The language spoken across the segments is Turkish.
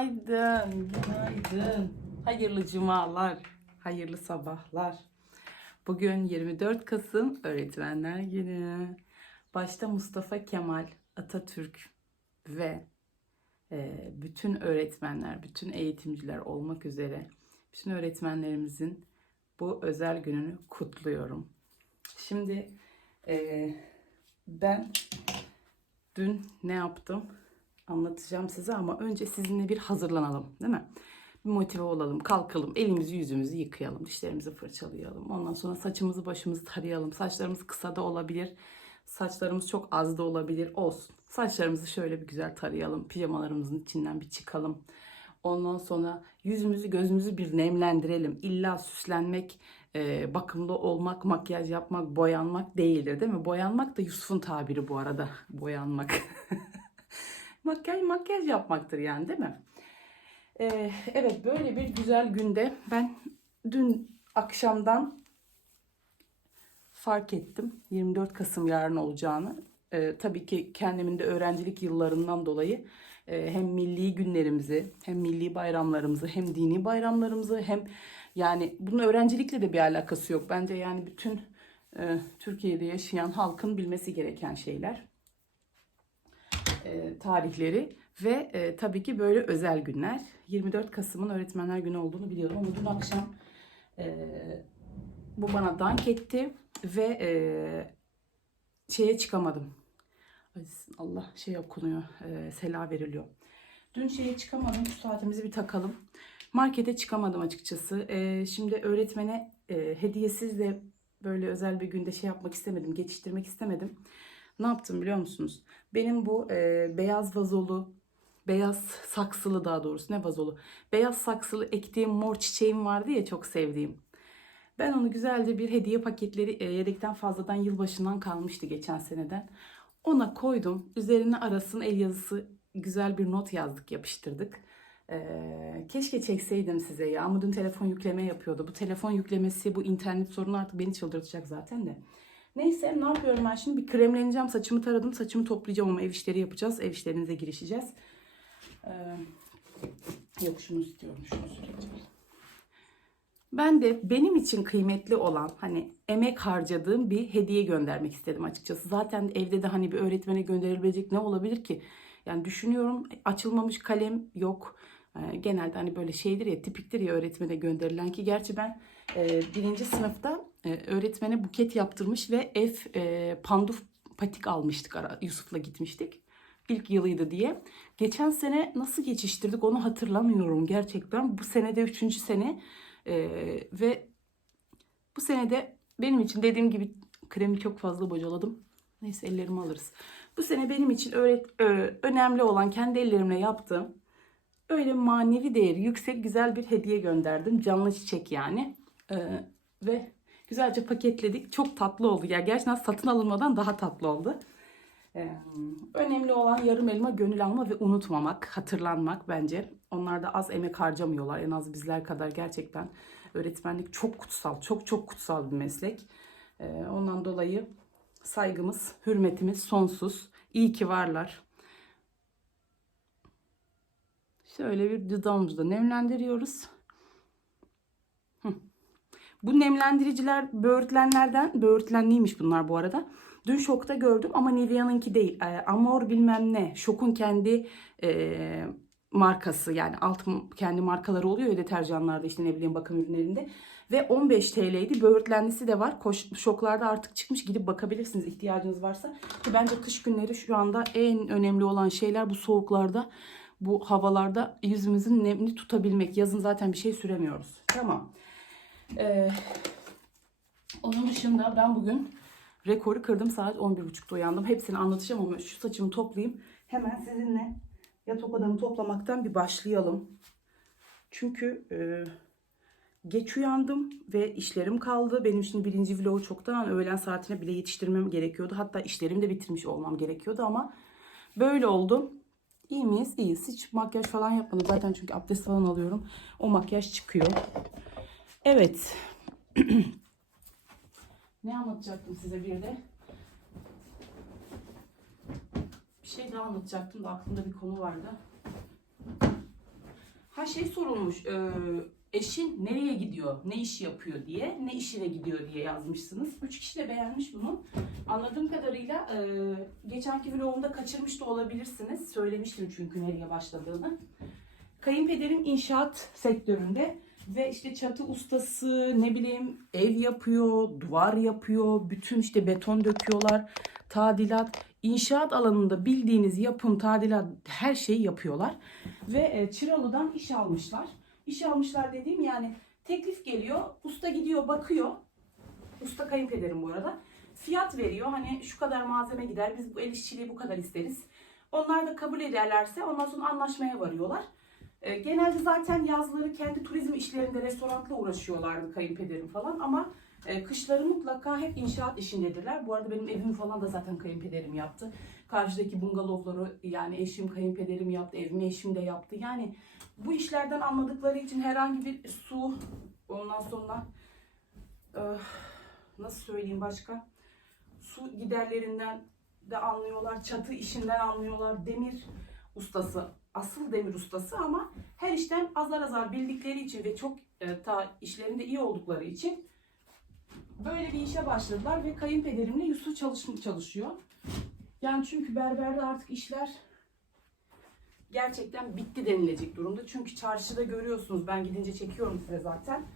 Günaydın, günaydın. Hayırlı cumalar, hayırlı sabahlar. Bugün 24 Kasım Öğretmenler Günü. Başta Mustafa Kemal Atatürk ve e, bütün öğretmenler, bütün eğitimciler olmak üzere bütün öğretmenlerimizin bu özel gününü kutluyorum. Şimdi e, ben dün ne yaptım anlatacağım size ama önce sizinle bir hazırlanalım değil mi? Bir motive olalım, kalkalım, elimizi yüzümüzü yıkayalım, dişlerimizi fırçalayalım. Ondan sonra saçımızı başımızı tarayalım. Saçlarımız kısa da olabilir. Saçlarımız çok az da olabilir. Olsun. Saçlarımızı şöyle bir güzel tarayalım. Pijamalarımızın içinden bir çıkalım. Ondan sonra yüzümüzü gözümüzü bir nemlendirelim. İlla süslenmek, e, bakımlı olmak, makyaj yapmak, boyanmak değildir değil mi? Boyanmak da Yusuf'un tabiri bu arada. Boyanmak. makyaj makyaj yapmaktır yani değil mi? E, evet böyle bir güzel günde ben dün akşamdan fark ettim 24 Kasım yarın olacağını. E, tabii ki kendimin de öğrencilik yıllarından dolayı e, hem milli günlerimizi, hem milli bayramlarımızı, hem dini bayramlarımızı, hem yani bunun öğrencilikle de bir alakası yok. Bence yani bütün e, Türkiye'de yaşayan halkın bilmesi gereken şeyler, e, tarihleri ve e, tabii ki böyle özel günler. 24 Kasım'ın Öğretmenler Günü olduğunu biliyorum ama dün akşam e, bu bana dank etti ve e, şeye çıkamadım. Allah şey okunuyor, e, sela veriliyor. Dün şeye çıkamadım, şu saatimizi bir takalım. Markete çıkamadım açıkçası. E, şimdi öğretmene e, hediyesiz de böyle özel bir günde şey yapmak istemedim, geçiştirmek istemedim. Ne yaptım biliyor musunuz? Benim bu e, beyaz vazolu, beyaz saksılı daha doğrusu ne vazolu? Beyaz saksılı ektiğim mor çiçeğim vardı ya çok sevdiğim. Ben onu güzelce bir hediye paketleri e, yedekten fazladan yılbaşından kalmıştı geçen seneden. Ona koydum. Üzerine arasın el yazısı güzel bir not yazdık, yapıştırdık. Ee, keşke çekseydim size ya ama dün telefon yükleme yapıyordu. Bu telefon yüklemesi, bu internet sorunu artık beni çıldırtacak zaten de. Neyse ne yapıyorum ben şimdi? Bir kremleneceğim. Saçımı taradım. Saçımı toplayacağım ama ev işleri yapacağız. Ev işlerinize girişeceğiz. Ee, yok şunu istiyorum. Şunu süreceğim. Ben de benim için kıymetli olan hani emek harcadığım bir hediye göndermek istedim açıkçası. Zaten evde de hani bir öğretmene gönderilebilecek ne olabilir ki? Yani düşünüyorum açılmamış kalem yok. Ee, genelde hani böyle şeydir ya tipiktir ya öğretmene gönderilen ki gerçi ben e, birinci sınıfta e, öğretmene buket yaptırmış ve ev e, panduf patik almıştık Yusuf'la gitmiştik. İlk yılıydı diye. Geçen sene nasıl geçiştirdik onu hatırlamıyorum gerçekten. Bu sene de üçüncü sene ee, ve bu senede benim için dediğim gibi kremi çok fazla bocaladım. Neyse ellerimi alırız. Bu sene benim için öğret, ö, önemli olan kendi ellerimle yaptığım öyle manevi değeri yüksek güzel bir hediye gönderdim. Canlı çiçek yani. Ee, ve güzelce paketledik. Çok tatlı oldu. Ya gerçekten satın alınmadan daha tatlı oldu. Ee, önemli olan yarım elma gönül alma ve unutmamak, hatırlanmak bence. Onlar da az emek harcamıyorlar. En az bizler kadar gerçekten öğretmenlik çok kutsal, çok çok kutsal bir meslek. Ee, ondan dolayı saygımız, hürmetimiz sonsuz. İyi ki varlar. Şöyle bir dudağımızı da nemlendiriyoruz. Bu nemlendiriciler böğürtlenlerden, böğürtlenliymiş bunlar bu arada. Dün şokta gördüm ama Nivea'nınki değil. E, Amor bilmem ne. Şokun kendi e, markası yani alt kendi markaları oluyor ya deterjanlarda işte ne bileyim bakım ürünlerinde. Ve 15 TL'ydi. Böğürtlenlisi de var. Koş, şoklarda artık çıkmış. Gidip bakabilirsiniz ihtiyacınız varsa. Ki bence kış günleri şu anda en önemli olan şeyler bu soğuklarda bu havalarda yüzümüzün nemli tutabilmek. Yazın zaten bir şey süremiyoruz. Tamam. Ee, onun dışında ben bugün rekoru kırdım. Saat 11.30'da uyandım. Hepsini anlatacağım ama şu saçımı toplayayım. Hemen sizinle yatak odamı toplamaktan bir başlayalım. Çünkü e, geç uyandım ve işlerim kaldı. Benim şimdi birinci vlogu çoktan öğlen saatine bile yetiştirmem gerekiyordu. Hatta işlerimi de bitirmiş olmam gerekiyordu ama böyle oldu. İyi miyiz? İyiyiz. Hiç makyaj falan yapmadım. Zaten çünkü abdest falan alıyorum. O makyaj çıkıyor. Evet. ne anlatacaktım size bir de? Bir şey daha anlatacaktım da aklımda bir konu vardı. Ha şey sorulmuş. e, eşin nereye gidiyor, ne iş yapıyor diye, ne işine gidiyor diye yazmışsınız. Üç kişi de beğenmiş bunu. Anladığım kadarıyla e, geçenki vlogumda kaçırmış da olabilirsiniz. Söylemiştim çünkü nereye başladığını. Kayınpederim inşaat sektöründe ve işte çatı ustası, ne bileyim ev yapıyor, duvar yapıyor, bütün işte beton döküyorlar, tadilat, inşaat alanında bildiğiniz yapım, tadilat her şeyi yapıyorlar. Ve e, Çıralı'dan iş almışlar. İş almışlar dediğim yani teklif geliyor, usta gidiyor bakıyor. Usta kayınpederim bu arada. Fiyat veriyor. Hani şu kadar malzeme gider. Biz bu el işçiliği bu kadar isteriz. Onlar da kabul ederlerse ondan sonra anlaşmaya varıyorlar. E, genelde zaten yazları kendi turizm işlerinde restoranla uğraşıyorlardı kayınpederim falan ama e, kışları mutlaka hep inşaat işindedirler. Bu arada benim evimi falan da zaten kayınpederim yaptı. Karşıdaki bungalovları yani eşim kayınpederim yaptı, evimi eşim de yaptı. Yani bu işlerden anladıkları için herhangi bir su ondan sonra e, nasıl söyleyeyim başka su giderlerinden de anlıyorlar, çatı işinden anlıyorlar, demir ustası, asıl demir ustası ama her işten azar azar bildikleri için ve çok e, ta işlerinde iyi oldukları için böyle bir işe başladılar ve kayınpederimle Yusuf çalışmış çalışıyor. Yani çünkü berberde artık işler gerçekten bitti denilecek durumda. Çünkü çarşıda görüyorsunuz ben gidince çekiyorum size zaten.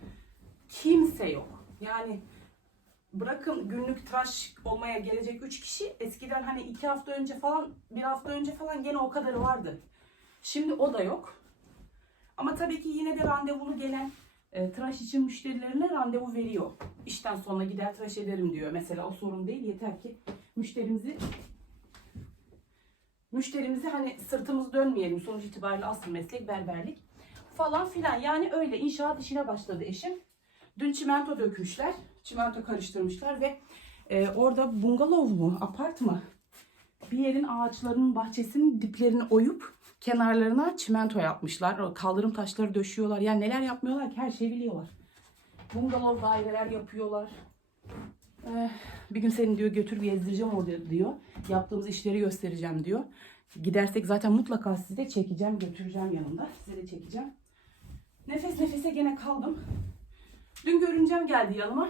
Kimse yok. Yani bırakın günlük tıraş olmaya gelecek 3 kişi eskiden hani 2 hafta önce falan bir hafta önce falan gene o kadarı vardı. Şimdi o da yok. Ama tabii ki yine de randevulu gelen e, tıraş için müşterilerine randevu veriyor. İşten sonra gider tıraş ederim diyor. Mesela o sorun değil. Yeter ki müşterimizi müşterimizi hani sırtımız dönmeyelim. Sonuç itibariyle asıl meslek berberlik falan filan. Yani öyle inşaat işine başladı eşim. Dün çimento dökmüşler. Çimento karıştırmışlar ve e, orada bungalov mu, apart mı? Bir yerin ağaçlarının bahçesinin diplerini oyup kenarlarına çimento yapmışlar. Kaldırım taşları döşüyorlar. Yani neler yapmıyorlar ki her şeyi biliyorlar. Bungalov daireler yapıyorlar. Eh, bir gün seni diyor götür bir gezdireceğim orada diyor. Yaptığımız işleri göstereceğim diyor. Gidersek zaten mutlaka sizi de çekeceğim, götüreceğim yanımda. Size de çekeceğim. Nefes nefese gene kaldım. Dün görüncem geldi yanıma.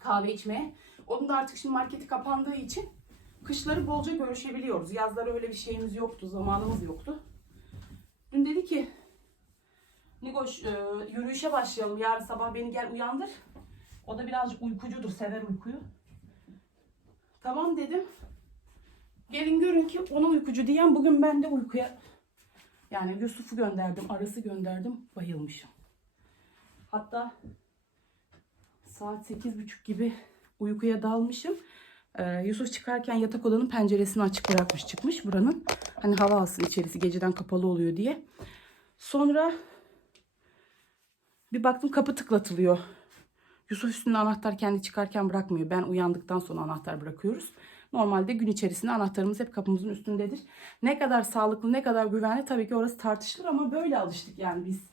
Kahve içmeye. Onun da artık şimdi marketi kapandığı için kışları bolca görüşebiliyoruz. Yazları öyle bir şeyimiz yoktu, zamanımız yoktu. Dün dedi ki Nigoş e, yürüyüşe başlayalım. Yarın sabah beni gel uyandır. O da birazcık uykucudur, sever uykuyu. Tamam dedim. Gelin görün ki ona uykucu diyen bugün ben de uykuya yani Yusuf'u gönderdim, Aras'ı gönderdim. Bayılmışım. Hatta saat 8.30 gibi uykuya dalmışım. Ee, Yusuf çıkarken yatak odanın penceresini açık bırakmış çıkmış buranın. Hani hava alsın içerisi geceden kapalı oluyor diye. Sonra bir baktım kapı tıklatılıyor. Yusuf üstünde anahtar kendi çıkarken bırakmıyor. Ben uyandıktan sonra anahtar bırakıyoruz. Normalde gün içerisinde anahtarımız hep kapımızın üstündedir. Ne kadar sağlıklı, ne kadar güvenli tabii ki orası tartışılır ama böyle alıştık yani biz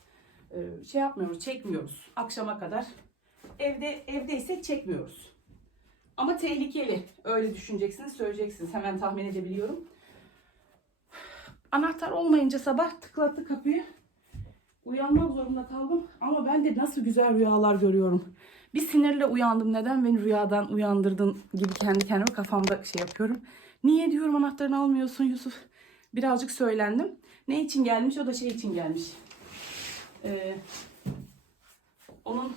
e, şey yapmıyoruz, çekmiyoruz akşama kadar. Evde evdeysek çekmiyoruz. Ama tehlikeli. Öyle düşüneceksiniz, söyleyeceksiniz. Hemen tahmin edebiliyorum. Anahtar olmayınca sabah tıklattı kapıyı. Uyanmak zorunda kaldım. Ama ben de nasıl güzel rüyalar görüyorum. Bir sinirle uyandım. Neden beni rüyadan uyandırdın gibi kendi kendime kafamda şey yapıyorum. Niye diyorum anahtarını almıyorsun Yusuf? Birazcık söylendim. Ne için gelmiş? O da şey için gelmiş. Ee, onun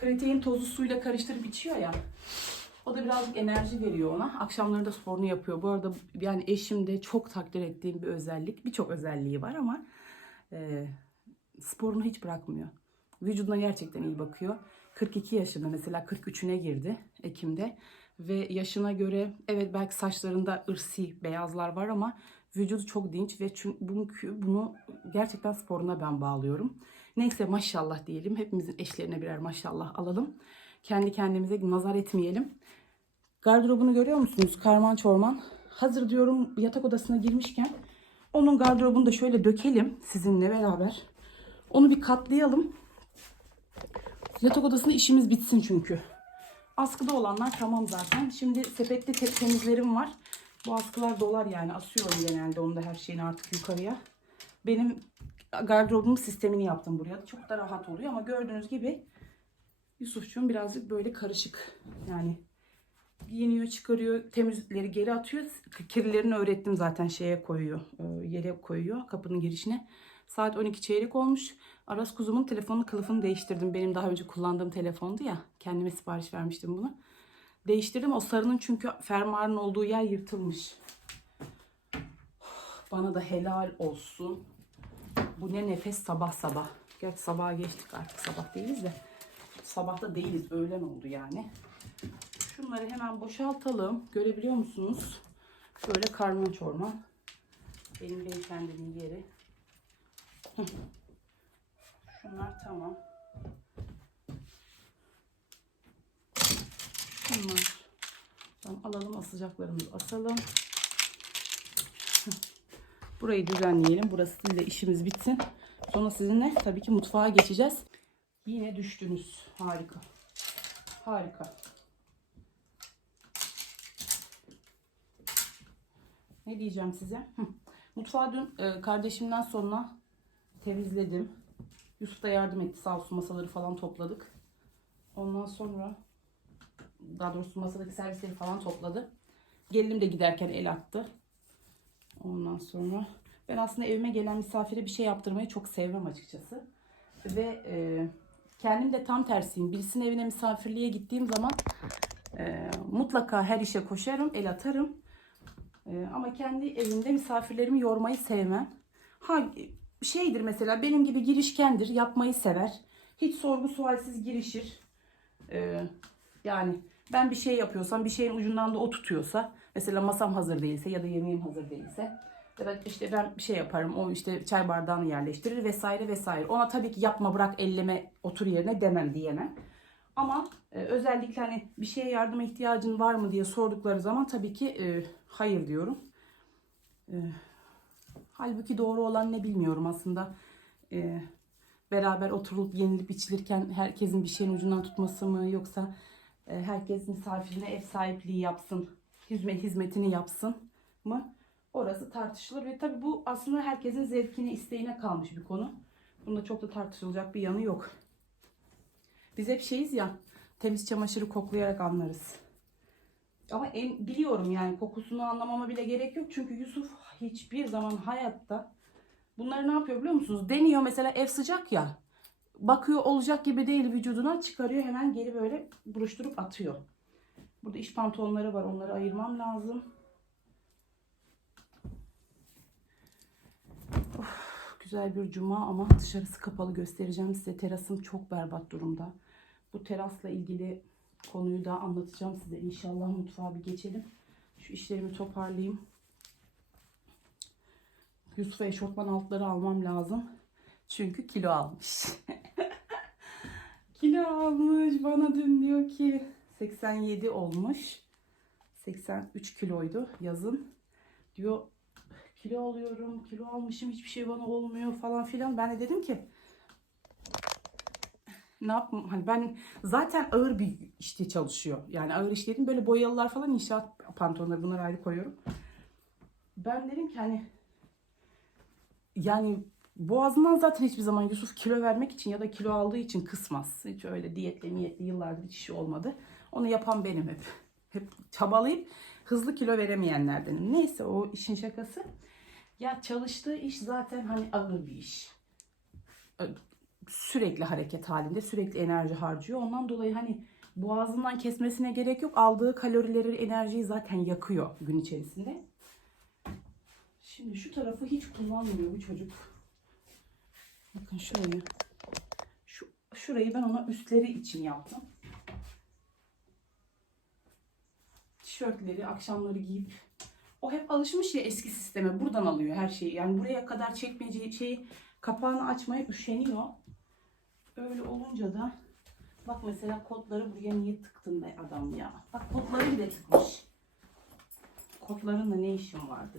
kretein tozu suyla karıştırıp içiyor ya. O da birazcık enerji veriyor ona. Akşamları da sporunu yapıyor. Bu arada yani eşim de çok takdir ettiğim bir özellik. Birçok özelliği var ama e, sporunu hiç bırakmıyor. Vücuduna gerçekten iyi bakıyor. 42 yaşında mesela 43'üne girdi Ekim'de. Ve yaşına göre evet belki saçlarında ırsi beyazlar var ama vücudu çok dinç ve çünkü bunu, gerçekten sporuna ben bağlıyorum. Neyse maşallah diyelim. Hepimizin eşlerine birer maşallah alalım. Kendi kendimize nazar etmeyelim. Gardırobunu görüyor musunuz? Karman çorman. Hazır diyorum yatak odasına girmişken onun gardırobunu da şöyle dökelim sizinle beraber. Onu bir katlayalım. Yatak odasında işimiz bitsin çünkü. Askıda olanlar tamam zaten. Şimdi sepette te- temizlerim var. Bu askılar dolar yani. Asıyorum genelde onu da her şeyini artık yukarıya. Benim gardırobumun sistemini yaptım buraya. Çok da rahat oluyor ama gördüğünüz gibi Yusufçuğum birazcık böyle karışık. Yani giyiniyor, çıkarıyor, temizlikleri geri atıyor. Kirlerini öğrettim zaten şeye koyuyor. e, Yere koyuyor kapının girişine. Saat 12 çeyrek olmuş. Aras kuzumun telefonun kılıfını değiştirdim. Benim daha önce kullandığım telefondu ya. Kendime sipariş vermiştim bunu. Değiştirdim. O sarının çünkü fermuarın olduğu yer yırtılmış. Bana da helal olsun. Bu ne nefes sabah sabah. Gerçi sabaha geçtik artık sabah değiliz de. Sabahta değiliz öğlen oldu yani. Şunları hemen boşaltalım. Görebiliyor musunuz? Şöyle karman çorman. Benim beyefendinin yeri. Şunlar tamam. Şunlar. Tamam, alalım asacaklarımızı asalım. Burayı düzenleyelim. Burası ile işimiz bitsin. Sonra sizinle tabii ki mutfağa geçeceğiz. Yine düştünüz. Harika. Harika. Ne diyeceğim size? Mutfağı dün e, kardeşimden sonra temizledim. Yusuf da yardım etti. Sağ olsun masaları falan topladık. Ondan sonra daha doğrusu masadaki servisleri falan topladı. Gelinim de giderken el attı. Ondan sonra ben aslında evime gelen misafire bir şey yaptırmayı çok sevmem açıkçası. Ve e, kendim de tam tersiyim. Birisinin evine misafirliğe gittiğim zaman e, mutlaka her işe koşarım, el atarım. E, ama kendi evimde misafirlerimi yormayı sevmem. Ha şeydir mesela benim gibi girişkendir, yapmayı sever. Hiç sorgu sualsiz girişir. E, yani ben bir şey yapıyorsam, bir şeyin ucundan da o tutuyorsa, mesela masam hazır değilse ya da yemeğim hazır değilse ya işte ben bir şey yaparım, o işte çay bardağını yerleştirir vesaire vesaire. Ona tabii ki yapma bırak elleme otur yerine demem diyemem. Ama e, özellikle hani bir şeye yardıma ihtiyacın var mı diye sordukları zaman tabii ki e, hayır diyorum. E, halbuki doğru olan ne bilmiyorum aslında. E, beraber oturulup yenilip içilirken herkesin bir şeyin ucundan tutması mı yoksa e, herkes misafirine ev sahipliği yapsın, hizmetini yapsın mı? Orası tartışılır ve tabii bu aslında herkesin zevkine, isteğine kalmış bir konu. Bunda çok da tartışılacak bir yanı yok. Biz hep şeyiz ya, temiz çamaşırı koklayarak anlarız. Ama en, biliyorum yani kokusunu anlamama bile gerek yok. Çünkü Yusuf hiçbir zaman hayatta bunları ne yapıyor biliyor musunuz? Deniyor mesela ev sıcak ya. Bakıyor olacak gibi değil vücuduna çıkarıyor hemen geri böyle buruşturup atıyor. Burada iş pantolonları var onları ayırmam lazım. Of, güzel bir cuma ama dışarısı kapalı göstereceğim size. Terasım çok berbat durumda. Bu terasla ilgili konuyu da anlatacağım size. İnşallah mutfağa bir geçelim. Şu işlerimi toparlayayım. Yusuf'a eşofman altları almam lazım. Çünkü kilo almış. kilo almış. Bana dün diyor ki 87 olmuş. 83 kiloydu yazın. Diyor kilo alıyorum, kilo almışım, hiçbir şey bana olmuyor falan filan. Ben de dedim ki ne yapayım? Hani ben zaten ağır bir işte çalışıyor. Yani ağır iş dedim böyle boyalılar falan inşaat pantolonları bunları ayrı koyuyorum. Ben dedim ki hani yani boğazından zaten hiçbir zaman Yusuf kilo vermek için ya da kilo aldığı için kısmaz. Hiç öyle diyetle miyetli yıllardır hiç işi olmadı. Onu yapan benim hep. Hep çabalayıp hızlı kilo veremeyenlerdenim. Neyse o işin şakası. Ya çalıştığı iş zaten hani ağır bir iş. Sürekli hareket halinde, sürekli enerji harcıyor. Ondan dolayı hani boğazından kesmesine gerek yok. Aldığı kalorileri, enerjiyi zaten yakıyor gün içerisinde. Şimdi şu tarafı hiç kullanmıyor bu çocuk. Bakın şurayı. Şu, şurayı ben ona üstleri için yaptım. Tişörtleri akşamları giyip o hep alışmış ya eski sisteme. Buradan alıyor her şeyi. Yani buraya kadar çekmeyeceği şeyi kapağını açmaya üşeniyor. Öyle olunca da bak mesela kotları buraya niye tıktın be adam ya. Bak kotları bile tıkmış. Kotlarınla ne işin vardı?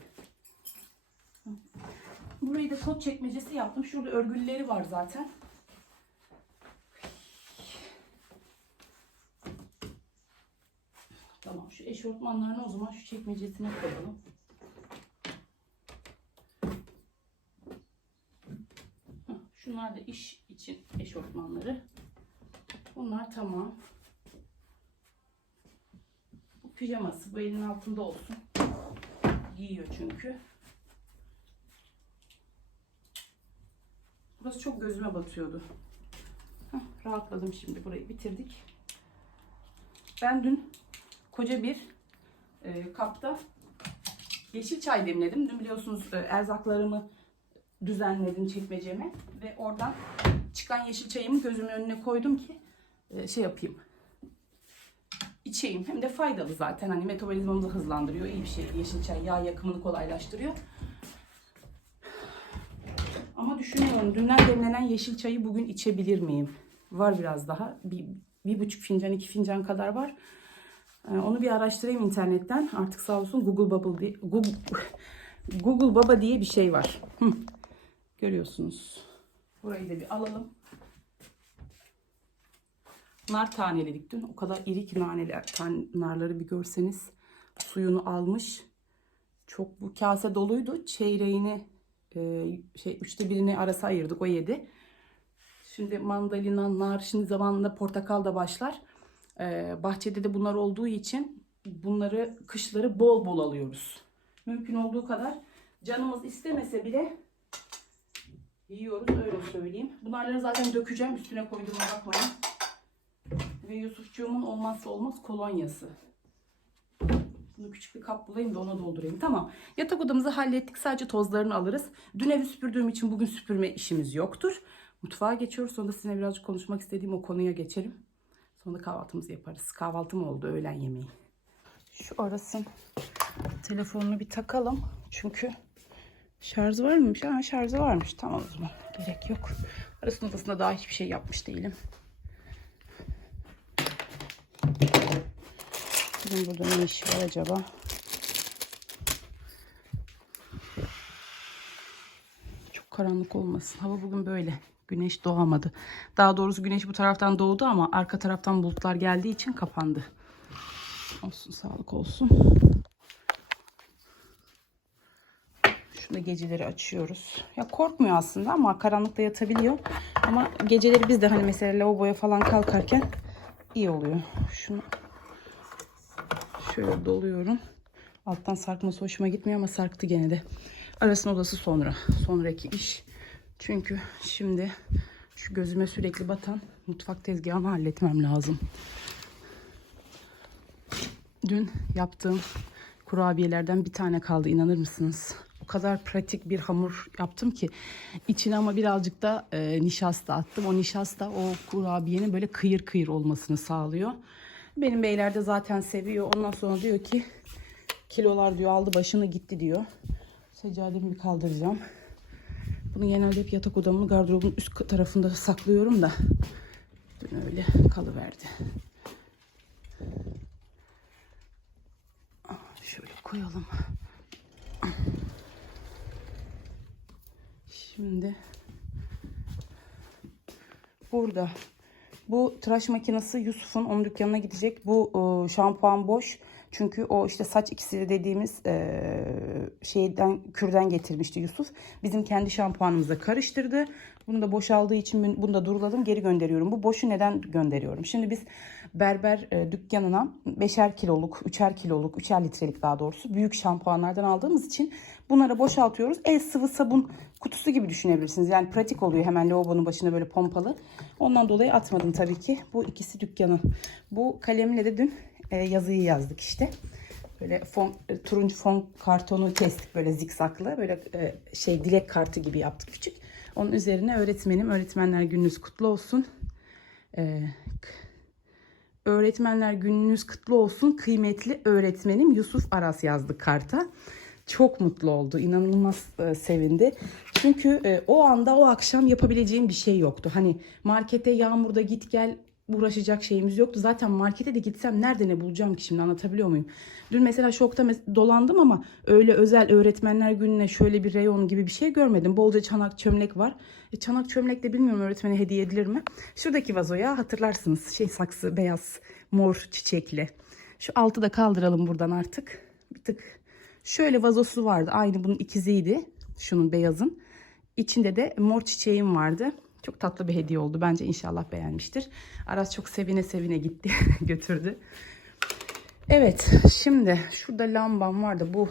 Burayı da kot çekmecesi yaptım. Şurada örgüleri var zaten. Tamam şu eşofmanlarını o zaman şu çekmecesine koyalım. Şunlar da iş için eşofmanları. Bunlar tamam. Bu pijaması bu elin altında olsun. Giyiyor çünkü. Burası çok gözüme batıyordu. Hah, rahatladım şimdi. Burayı bitirdik. Ben dün koca bir e, kapta yeşil çay demledim. Dün biliyorsunuz e, erzaklarımı düzenledim çekmeceme ve oradan çıkan yeşil çayımı gözümün önüne koydum ki e, şey yapayım. içeyim. Hem de faydalı zaten. Hani metabolizmamızı hızlandırıyor. iyi bir şey. Yeşil çay yağ yakımını kolaylaştırıyor. Ama düşünüyorum dünden demlenen yeşil çayı bugün içebilir miyim? Var biraz daha. Bir, bir buçuk fincan, iki fincan kadar var. Ee, Onu bir araştırayım internetten. Artık sağ olsun Google Bubble diye, Google, Google Baba diye bir şey var. Görüyorsunuz. Burayı da bir alalım. Nar taneledik dün. O kadar iri naneler, tan- narları bir görseniz. Suyunu almış. Çok bu kase doluydu. Çeyreğini e, şey üçte birini arası ayırdık. O yedi. Şimdi mandalina, nar, şimdi zamanında portakal da başlar. Ee, bahçede de bunlar olduğu için bunları kışları bol bol alıyoruz. Mümkün olduğu kadar canımız istemese bile yiyoruz öyle söyleyeyim. Bunları zaten dökeceğim üstüne koyduğuma bakmayın. Ve Yusufcuğumun olmazsa olmaz kolonyası. Bunu küçük bir kap bulayım da ona doldurayım. Tamam. Yatak odamızı hallettik. Sadece tozlarını alırız. Dün evi süpürdüğüm için bugün süpürme işimiz yoktur. Mutfağa geçiyoruz. Sonra da sizinle birazcık konuşmak istediğim o konuya geçelim. Sonra kahvaltımızı yaparız. Kahvaltı mı oldu öğlen yemeği? Şu arasın telefonunu bir takalım. Çünkü şarj var mıymış? Ha şarjı varmış. Tamam o zaman. Gerek yok. Arasın odasında daha hiçbir şey yapmış değilim. Bizim burada ne iş var acaba? Çok karanlık olmasın. Hava bugün böyle. Güneş doğamadı. Daha doğrusu güneş bu taraftan doğdu ama arka taraftan bulutlar geldiği için kapandı. Olsun sağlık olsun. Şunu geceleri açıyoruz. Ya korkmuyor aslında ama karanlıkta yatabiliyor. Ama geceleri biz de hani mesela lavaboya falan kalkarken iyi oluyor. Şunu şöyle doluyorum. Alttan sarkması hoşuma gitmiyor ama sarktı gene de. Arasın odası sonra. Sonraki iş. Çünkü şimdi şu gözüme sürekli batan mutfak tezgahını halletmem lazım. Dün yaptığım kurabiyelerden bir tane kaldı inanır mısınız? O kadar pratik bir hamur yaptım ki içine ama birazcık da e, nişasta attım. O nişasta o kurabiyenin böyle kıyır kıyır olmasını sağlıyor. Benim beyler de zaten seviyor. Ondan sonra diyor ki kilolar diyor aldı başını gitti diyor. Seccademi bir kaldıracağım. Bunu genelde hep yatak odamın gardırobun üst tarafında saklıyorum da dün öyle kalıverdi. Ah, Şöyle koyalım. Şimdi burada bu tıraş makinesi Yusuf'un onun dükkanına gidecek. Bu e, şampuan boş. Çünkü o işte saç iksiri dediğimiz e, şeyden kürden getirmişti Yusuf. Bizim kendi şampuanımıza karıştırdı. Bunu da boşaldığı için bunu- da duruladım geri gönderiyorum. Bu boşu neden gönderiyorum? Şimdi biz berber e, dükkanına 5'er kiloluk, 3'er kiloluk, 3'er litrelik daha doğrusu büyük şampuanlardan aldığımız için bunları boşaltıyoruz. El sıvı sabun kutusu gibi düşünebilirsiniz. Yani pratik oluyor hemen lavabonun başına böyle pompalı. Ondan dolayı atmadım tabii ki. Bu ikisi dükkanın. Bu kalemle de dün yazıyı yazdık işte. Böyle fon, e, turuncu fon kartonu kestik böyle zikzaklı. Böyle e, şey dilek kartı gibi yaptık küçük. Onun üzerine öğretmenim, öğretmenler gününüz kutlu olsun. E, öğretmenler gününüz kutlu olsun. Kıymetli öğretmenim Yusuf Aras yazdı karta. Çok mutlu oldu. inanılmaz e, sevindi. Çünkü e, o anda o akşam yapabileceğim bir şey yoktu. Hani markete yağmurda git gel uğraşacak şeyimiz yoktu. Zaten markete de gitsem nerede ne bulacağım ki şimdi anlatabiliyor muyum? Dün mesela şokta mes- dolandım ama öyle özel öğretmenler gününe şöyle bir reyon gibi bir şey görmedim. Bolca çanak çömlek var. E, çanak çömlek de bilmiyorum öğretmene hediye edilir mi? Şuradaki vazoya hatırlarsınız şey saksı beyaz mor çiçekli. Şu altı da kaldıralım buradan artık. Bir tık şöyle vazosu vardı. Aynı bunun ikiziydi. Şunun beyazın. içinde de mor çiçeğim vardı. Çok tatlı bir hediye oldu. Bence inşallah beğenmiştir. Aras çok sevine sevine gitti. götürdü. Evet şimdi şurada lambam vardı. Bu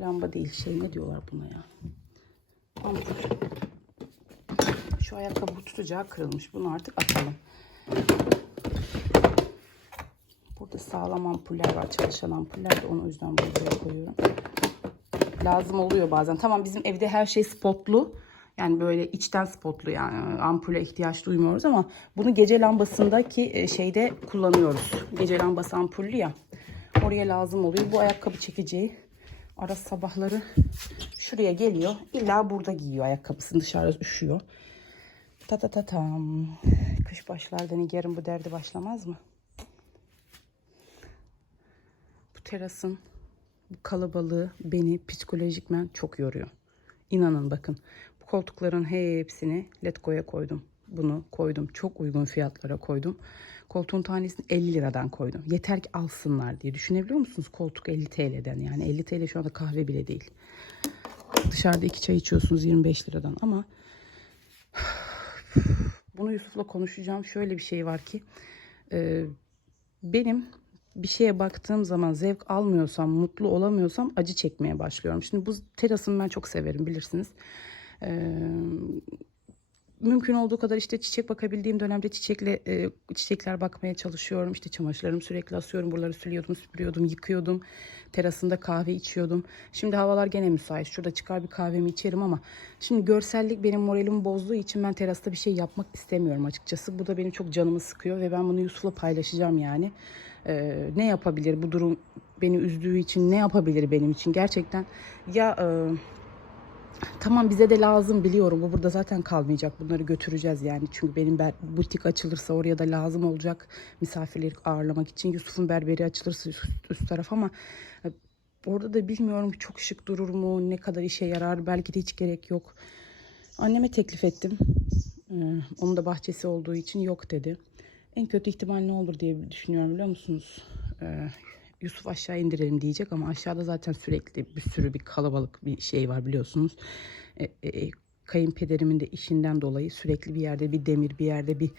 lamba değil şey ne diyorlar buna ya. Ampul. Şu ayakkabı tutacağı kırılmış. Bunu artık atalım. Burada sağlam ampuller var. Çalışan ampuller de onu o yüzden buraya koyuyorum. Lazım oluyor bazen. Tamam bizim evde her şey spotlu. Yani böyle içten spotlu yani ampule ihtiyaç duymuyoruz ama bunu gece lambasındaki e, şeyde kullanıyoruz. Gece lambası ampullü ya. Oraya lazım oluyor. Bu ayakkabı çekeceği ara sabahları şuraya geliyor. İlla burada giyiyor ayakkabısını dışarı üşüyor. Ta ta ta tam. Kış başlar deni yarın bu derdi başlamaz mı? Bu terasın bu kalabalığı beni psikolojikmen çok yoruyor. İnanın bakın koltukların hepsini Letgo'ya koydum. Bunu koydum. Çok uygun fiyatlara koydum. Koltuğun tanesini 50 liradan koydum. Yeter ki alsınlar diye. Düşünebiliyor musunuz? Koltuk 50 TL'den. Yani 50 TL şu anda kahve bile değil. Dışarıda iki çay içiyorsunuz 25 liradan ama bunu Yusuf'la konuşacağım. Şöyle bir şey var ki e, benim bir şeye baktığım zaman zevk almıyorsam, mutlu olamıyorsam acı çekmeye başlıyorum. Şimdi bu terasını ben çok severim bilirsiniz. Mümkün olduğu kadar işte çiçek bakabildiğim dönemde çiçekle çiçekler bakmaya çalışıyorum. İşte çamaşırlarımı sürekli asıyorum. Buraları sülüyordum, süpürüyordum, yıkıyordum. Terasında kahve içiyordum. Şimdi havalar gene müsait. Şurada çıkar bir kahvemi içerim ama şimdi görsellik benim moralimi bozduğu için ben terasta bir şey yapmak istemiyorum açıkçası. Bu da benim çok canımı sıkıyor ve ben bunu Yusuf'la paylaşacağım yani. Ne yapabilir bu durum beni üzdüğü için ne yapabilir benim için gerçekten ya Tamam bize de lazım biliyorum. Bu burada zaten kalmayacak. Bunları götüreceğiz yani. Çünkü benim ber- butik açılırsa oraya da lazım olacak misafirleri ağırlamak için. Yusuf'un berberi açılırsa üst, üst taraf ama e, orada da bilmiyorum çok şık durur mu? Ne kadar işe yarar? Belki de hiç gerek yok. Anneme teklif ettim. Ee, onun da bahçesi olduğu için yok dedi. En kötü ihtimal ne olur diye düşünüyorum biliyor musunuz? Ee, Yusuf aşağı indirelim diyecek ama aşağıda zaten sürekli bir sürü bir kalabalık bir şey var biliyorsunuz. E, e, kayınpederimin de işinden dolayı sürekli bir yerde bir demir, bir yerde bir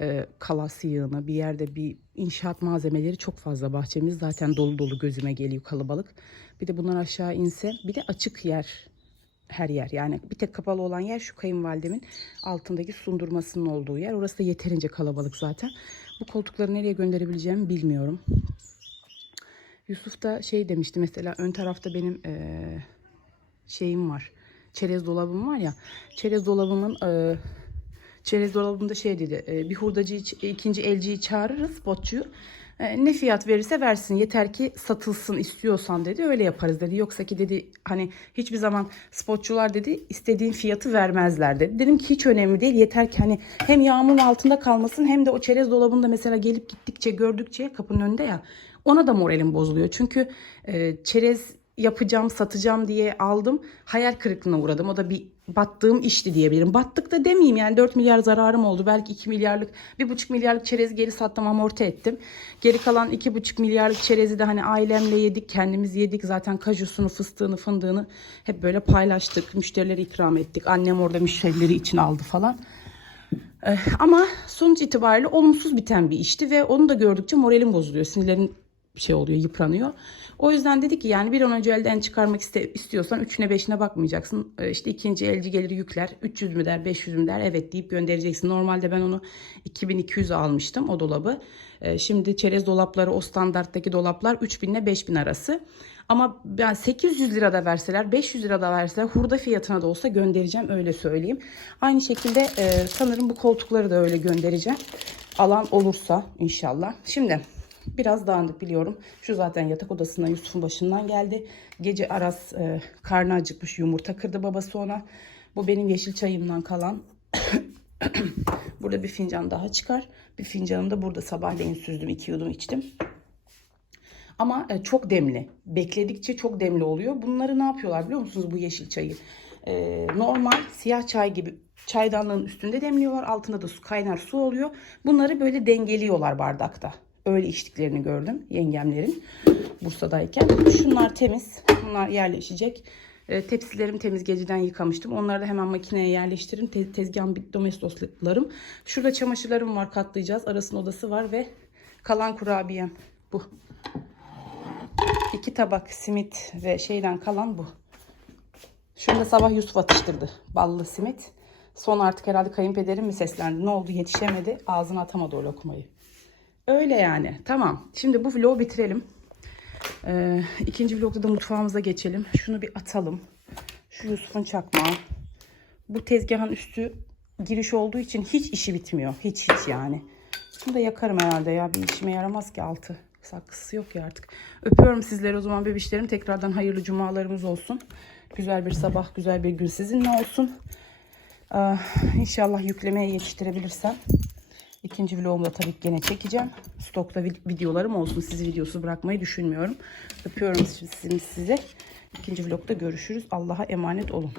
e, kalas yığını, bir yerde bir inşaat malzemeleri çok fazla bahçemiz zaten dolu dolu gözüme geliyor kalabalık. Bir de bunlar aşağı inse bir de açık yer her yer yani bir tek kapalı olan yer şu kayınvalidemin altındaki sundurmasının olduğu yer. Orası da yeterince kalabalık zaten. Bu koltukları nereye gönderebileceğimi bilmiyorum. Yusuf da şey demişti mesela ön tarafta benim eee, şeyim var. Çerez dolabım var ya. Çerez dolabımın eee, çerez dolabında şey dedi. eee, bir hurdacı ikinci elciyi çağırırız botçuyu. Eee, ne fiyat verirse versin yeter ki satılsın istiyorsan dedi öyle yaparız dedi. Yoksa ki dedi hani hiçbir zaman spotçular dedi istediğin fiyatı vermezler dedi. Dedim ki hiç önemli değil yeter ki hani hem yağmurun altında kalmasın hem de o çerez dolabında mesela gelip gittikçe gördükçe kapının önünde ya ona da moralim bozuluyor. Çünkü e, çerez yapacağım, satacağım diye aldım. Hayal kırıklığına uğradım. O da bir battığım işti diyebilirim. Battık da demeyeyim yani 4 milyar zararım oldu. Belki 2 milyarlık, 1,5 milyarlık çerez geri sattım amorti ettim. Geri kalan 2,5 milyarlık çerezi de hani ailemle yedik, kendimiz yedik. Zaten kajusunu, fıstığını, fındığını hep böyle paylaştık. Müşterilere ikram ettik. Annem orada müşterileri için aldı falan. Eh, Ama sonuç itibariyle olumsuz biten bir işti ve onu da gördükçe moralim bozuluyor. Sinirlerim şey oluyor, yıpranıyor. O yüzden dedi ki yani bir an önce elden çıkarmak iste, istiyorsan üçüne beşine bakmayacaksın. Ee, işte ikinci elci gelir yükler. 300 mü der, 500 mü der evet deyip göndereceksin. Normalde ben onu 2200 almıştım o dolabı. Ee, şimdi çerez dolapları o standarttaki dolaplar 3000 ile 5000 arası. Ama ben 800 lira da verseler, 500 lira da verseler hurda fiyatına da olsa göndereceğim öyle söyleyeyim. Aynı şekilde e, sanırım bu koltukları da öyle göndereceğim. Alan olursa inşallah. Şimdi Biraz dağınık biliyorum. Şu zaten yatak odasına Yusuf'un başından geldi. Gece Aras e, karnı acıkmış yumurta kırdı babası ona. Bu benim yeşil çayımdan kalan. burada bir fincan daha çıkar. Bir fincanım da burada sabahleyin süzdüm. iki yudum içtim. Ama e, çok demli. Bekledikçe çok demli oluyor. Bunları ne yapıyorlar biliyor musunuz bu yeşil çayı? E, normal siyah çay gibi çaydanlığın üstünde demliyorlar. Altında da su kaynar su oluyor. Bunları böyle dengeliyorlar bardakta. Öyle içtiklerini gördüm yengemlerin Bursa'dayken. Şunlar temiz. Bunlar yerleşecek. E, tepsilerimi temiz geceden yıkamıştım. Onları da hemen makineye yerleştiririm. Te- tezgahım domestoslarım. Şurada çamaşırlarım var katlayacağız. Arasın odası var ve kalan kurabiyem bu. İki tabak simit ve şeyden kalan bu. Şunu da sabah Yusuf atıştırdı. Ballı simit. Son artık herhalde kayınpederim mi seslendi? Ne oldu yetişemedi. Ağzına atamadı o lokmayı. Öyle yani. Tamam. Şimdi bu vlogu bitirelim. Ee, ikinci vlogda da mutfağımıza geçelim. Şunu bir atalım. Şu Yusuf'un çakmağı. Bu tezgahın üstü giriş olduğu için hiç işi bitmiyor. Hiç hiç yani. Şunu da yakarım herhalde ya. Bir işime yaramaz ki altı. Saklısı yok ya artık. Öpüyorum sizleri o zaman bebişlerim. Tekrardan hayırlı cumalarımız olsun. Güzel bir sabah, güzel bir gün sizinle olsun. Ee, inşallah yüklemeye yetiştirebilirsem. İkinci vlogumu da tabii ki gene çekeceğim. Stokta vid- videolarım olsun. Sizi videosu bırakmayı düşünmüyorum. Öpüyorum sizi, size. İkinci vlogda görüşürüz. Allah'a emanet olun.